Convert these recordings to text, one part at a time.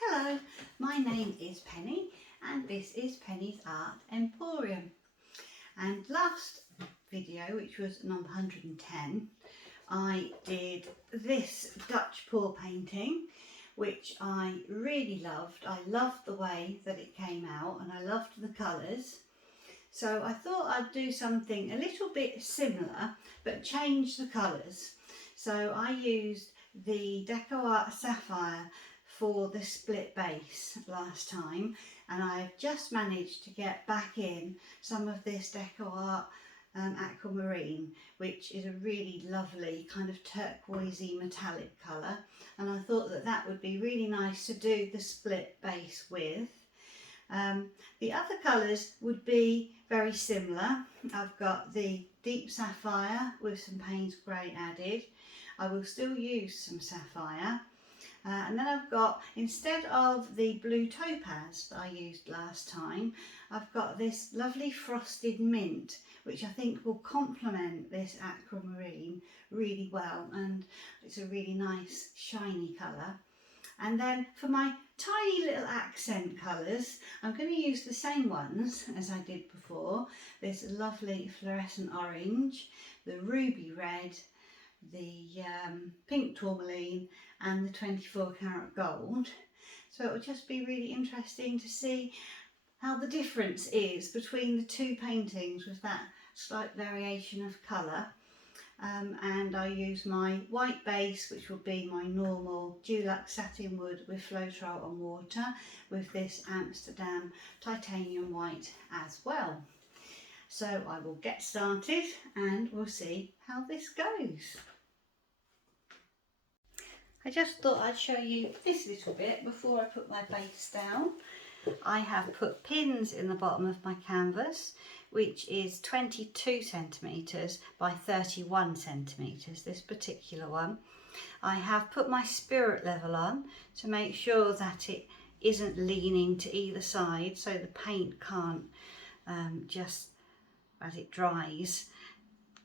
Hello, my name is Penny and this is Penny's Art Emporium. And last video, which was number 110, I did this Dutch pour painting, which I really loved. I loved the way that it came out and I loved the colours. So I thought I'd do something a little bit similar but change the colours. So I used the DecoArt Sapphire for the split base last time, and I've just managed to get back in some of this DecoArt Aqua Marine, which is a really lovely kind of turquoisey metallic colour, and I thought that that would be really nice to do the split base with. The other colours would be very similar. I've got the deep sapphire with some Payne's grey added. I will still use some sapphire. And then I've got, instead of the blue topaz that I used last time, I've got this lovely frosted mint, which I think will complement this aquamarine really well, and it's a really nice shiny colour. And then for my tiny little accent colours, I'm going to use the same ones as I did before. This lovely fluorescent orange, the ruby red, the pink tourmaline and the 24 karat gold. So it will just be really interesting to see how the difference is between the two paintings with that slight variation of colour. And I use my white base, which will be my normal Dulux satin wood with Floetrol and water, with this Amsterdam titanium white as well. So I will get started and we'll see how this goes. I just thought I'd show you this little bit before I put my base down. I have put pins in the bottom of my canvas, which is 22 centimetres by 31 centimetres, this particular one. I have put my spirit level on to make sure that it isn't leaning to either side, so the paint can't just as it dries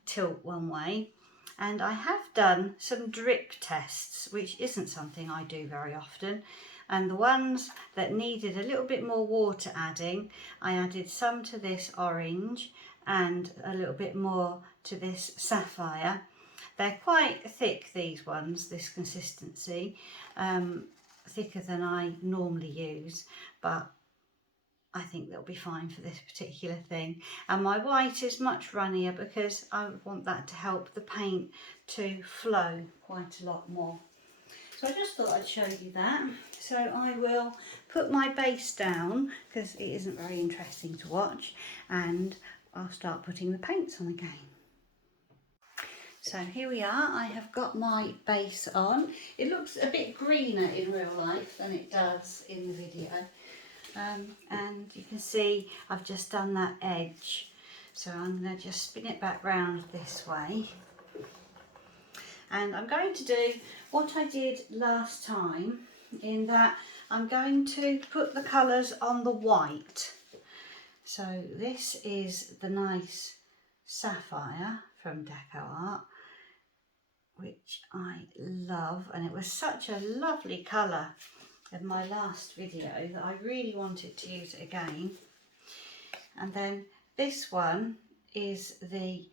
tilt one way. And I have done some drip tests, which isn't something I do very often. And the ones that needed a little bit more water adding, I added some to this orange and a little bit more to this sapphire. They're quite thick, these ones, this consistency, thicker than I normally use, but I think they'll be fine for this particular thing. And my white is much runnier because I want that to help the paint to flow quite a lot more. So I just thought I'd show you that. So I will put my base down because it isn't very interesting to watch, and I'll start putting the paints on again. So here we are, I have got my base on. It looks a bit greener in real life than it does in the video. And you can see I've just done that edge, so I'm going to just spin it back round this way, and I'm going to do what I did last time, in that I'm going to put the colours on the white. So this is the nice sapphire from DecoArt, which I love, and it was such a lovely colour in my last video that I really wanted to use it again. And then this one is the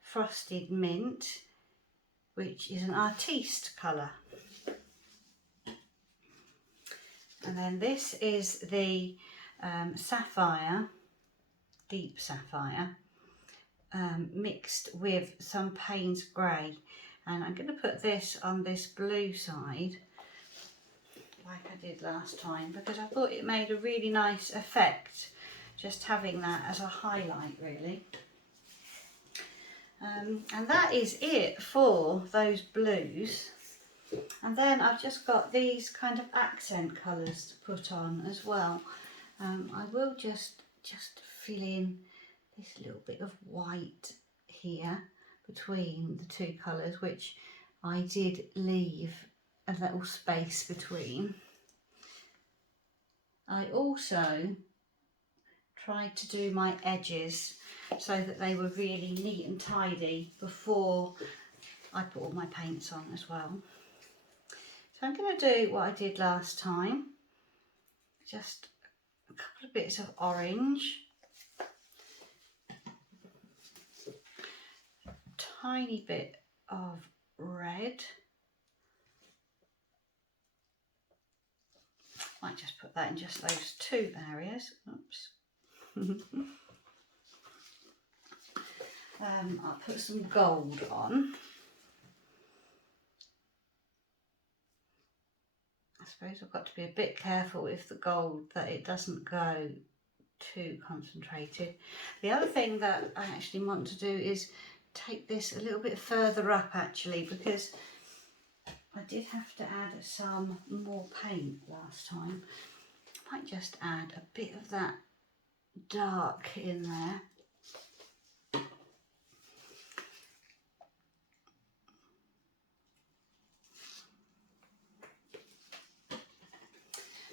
frosted mint, which is an artiste colour. And then this is the sapphire, deep sapphire, mixed with some Payne's grey. And I'm going to put this on this blue side, like I did last time, because I thought it made a really nice effect, just having that as a highlight really. And that is it for those blues. And then I've just got these kind of accent colours to put on as well. I will just fill in this little bit of white here between the two colours, which I did leave a little space between. I also tried to do my edges so that they were really neat and tidy before I put all my paints on as well. So I'm going to do what I did last time. just a couple of bits of orange, tiny bit of red. Might just put that in just those two areas. Oops. I'll put some gold on. I suppose I've got to be a bit careful with the gold that it doesn't go too concentrated. The other thing that I actually want to do is take this a little bit further up actually, because I did have to add some more paint last time. I might just add a bit of that dark in there.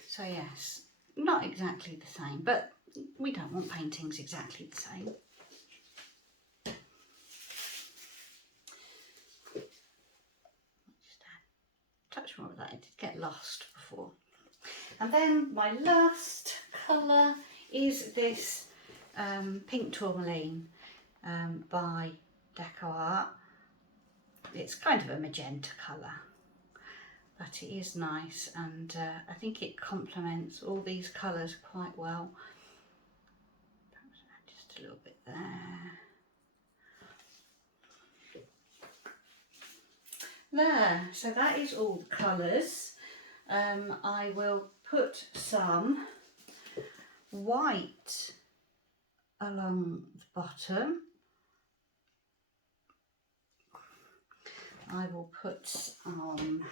So yes, not exactly the same, but we don't want paintings exactly the same. Just add a touch more of that. It did get lost before. And then my last colour is this pink tourmaline by DecoArt. It's kind of a magenta colour, but it is nice, and I think it complements all these colours quite well. Perhaps add just a little bit there. There, so that is all the colours. I will put some white along the bottom. I will put some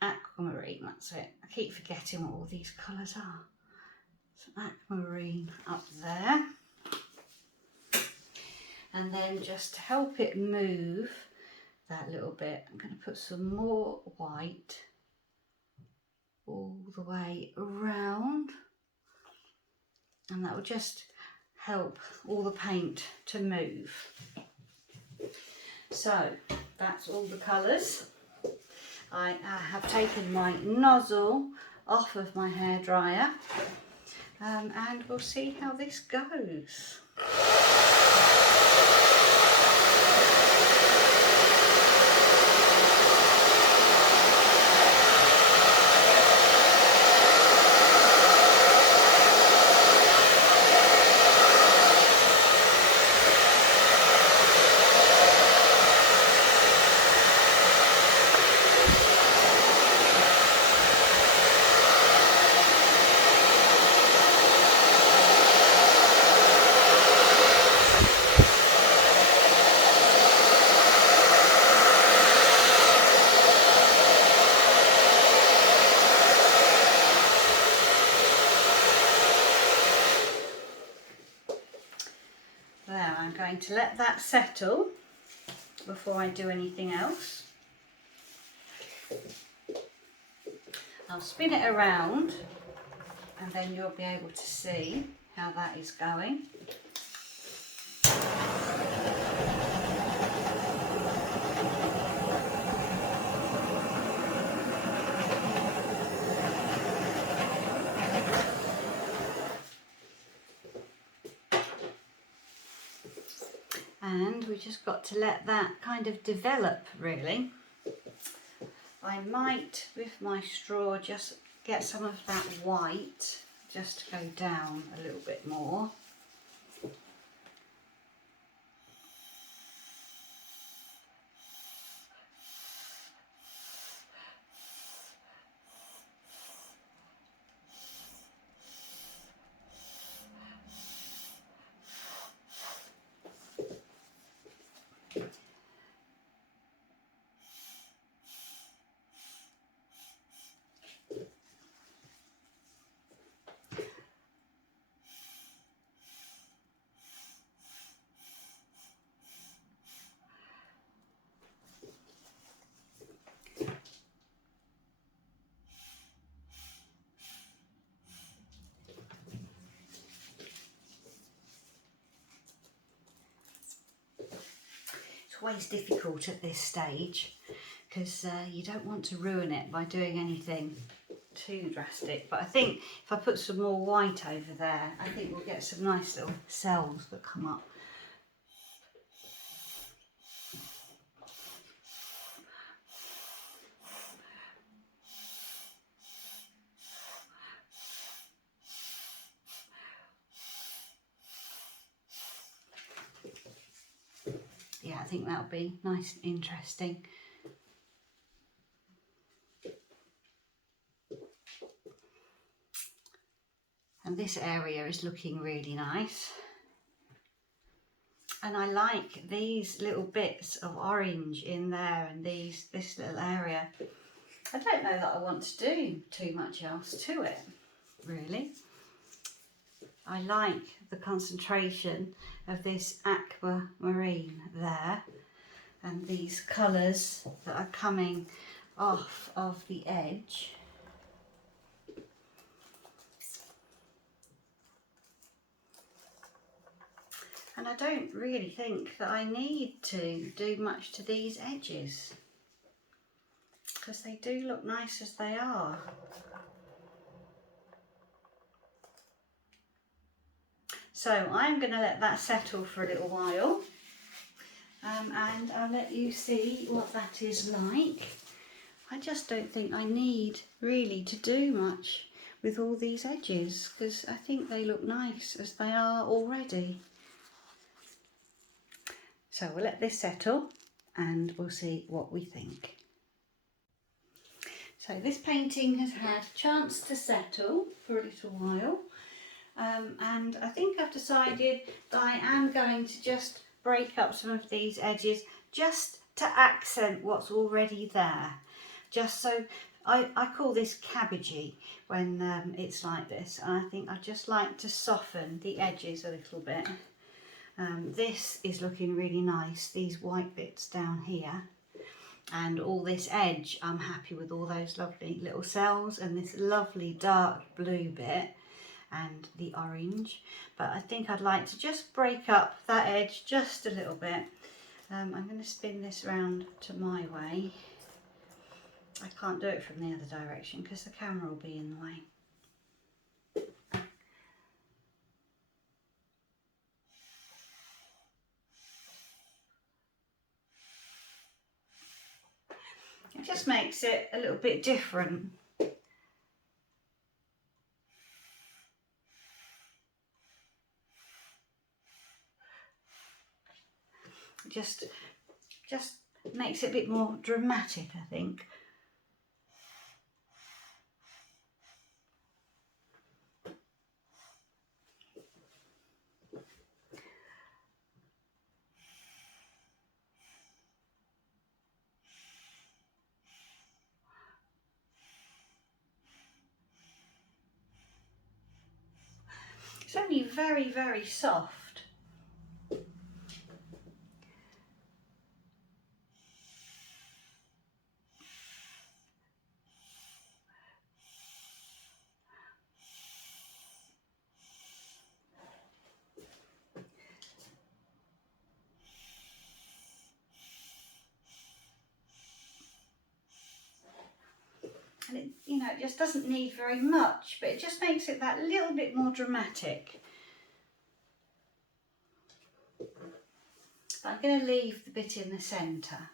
aquamarine, that's it. I keep forgetting what all these colours are. Some aquamarine up there. And then just to help it move that little bit, I'm going to put some more white all the way around. And that will just help all the paint to move. So that's all the colours. I have taken my nozzle off of my hairdryer, and we'll see how this goes. There, I'm going to let that settle before I do anything else. I'll spin it around and then you'll be able to see how that is going. And we just got to let that kind of develop, really. I might, with my straw, just get some of that white just to go down a little bit more. always difficult at this stage because you don't want to ruin it by doing anything too drastic. But I think if I put some more white over there, I think we'll get some nice little cells that come up. Yeah, I think that'll be nice and interesting. And this area is looking really nice. And I like these little bits of orange in there and this little area. I don't know that I want to do too much else to it, really. I like the concentration of this Aqua Marine there and these colours that are coming off of the edge. And I don't really think that I need to do much to these edges because they do look nice as they are. So I'm going to let that settle for a little while and I'll let you see what that is like. I just don't think I need really to do much with all these edges because I think they look nice as they are already. So we'll let this settle and we'll see what we think. So this painting has had a chance to settle for a little while. And I think I've decided that I am going to just break up some of these edges just to accent what's already there. Just so, I call this cabbagey when it's like this, and I think I just like to soften the edges a little bit. This is looking really nice, these white bits down here. And all this edge, I'm happy with all those lovely little cells and this lovely dark blue bit and the orange. But I think I'd like to just break up that edge just a little bit. I'm going to spin this round to my way. I can't do it from the other direction because the camera will be in the way. It just makes it a little bit different. Just makes it a bit more dramatic, I think. It's only very, very soft. And it, you know, it just doesn't need very much, but it just makes it that little bit more dramatic. But I'm going to leave the bit in the centre.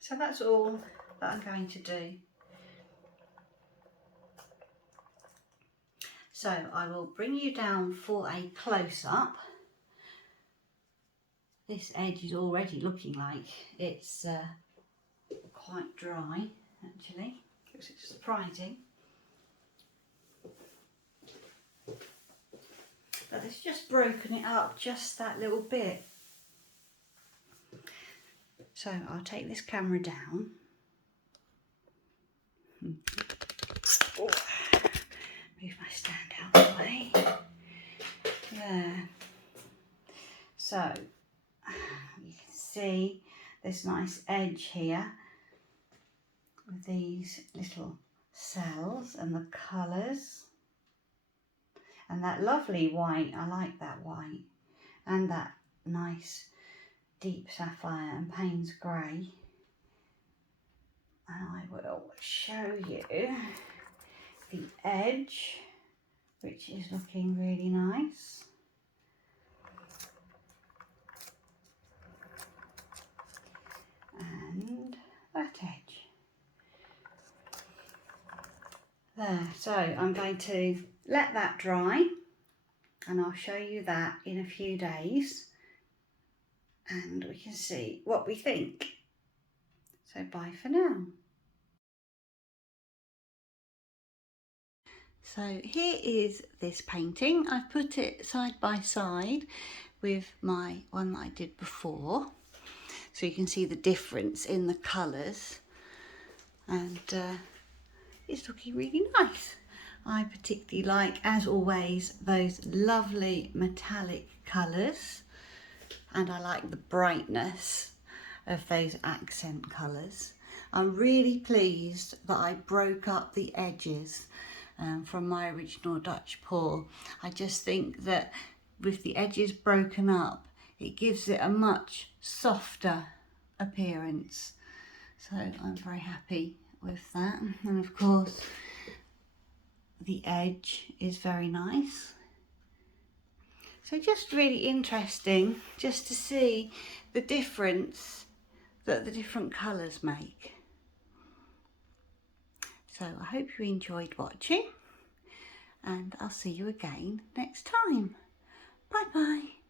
So that's all that I'm going to do. So I will bring you down for a close-up. This edge is already looking like it's quite dry, actually, which is surprising. But it's just broken it up just that little bit. So I'll take this camera down. Oh, move my stand out of the way. There. So you can see this nice edge here with these little cells and the colours. And that lovely white, I like that white. And that nice deep sapphire and Payne's grey. And I will show you the edge, which is looking really nice. And that edge. There, so I'm going to let that dry and I'll show you that in a few days and we can see what we think. So bye for now. So here is this painting. I've put it side by side with my one that I did before, so you can see the difference in the colours, and it's looking really nice. I particularly like, as always, those lovely metallic colours, and I like the brightness of those accent colours. I'm really pleased that I broke up the edges from my original Dutch pour. I just think that with the edges broken up, it gives it a much softer appearance. So I'm very happy with that. And of course, the edge is very nice. So just really interesting just to see the difference that the different colours make. So I hope you enjoyed watching, and I'll see you again next time. Bye bye.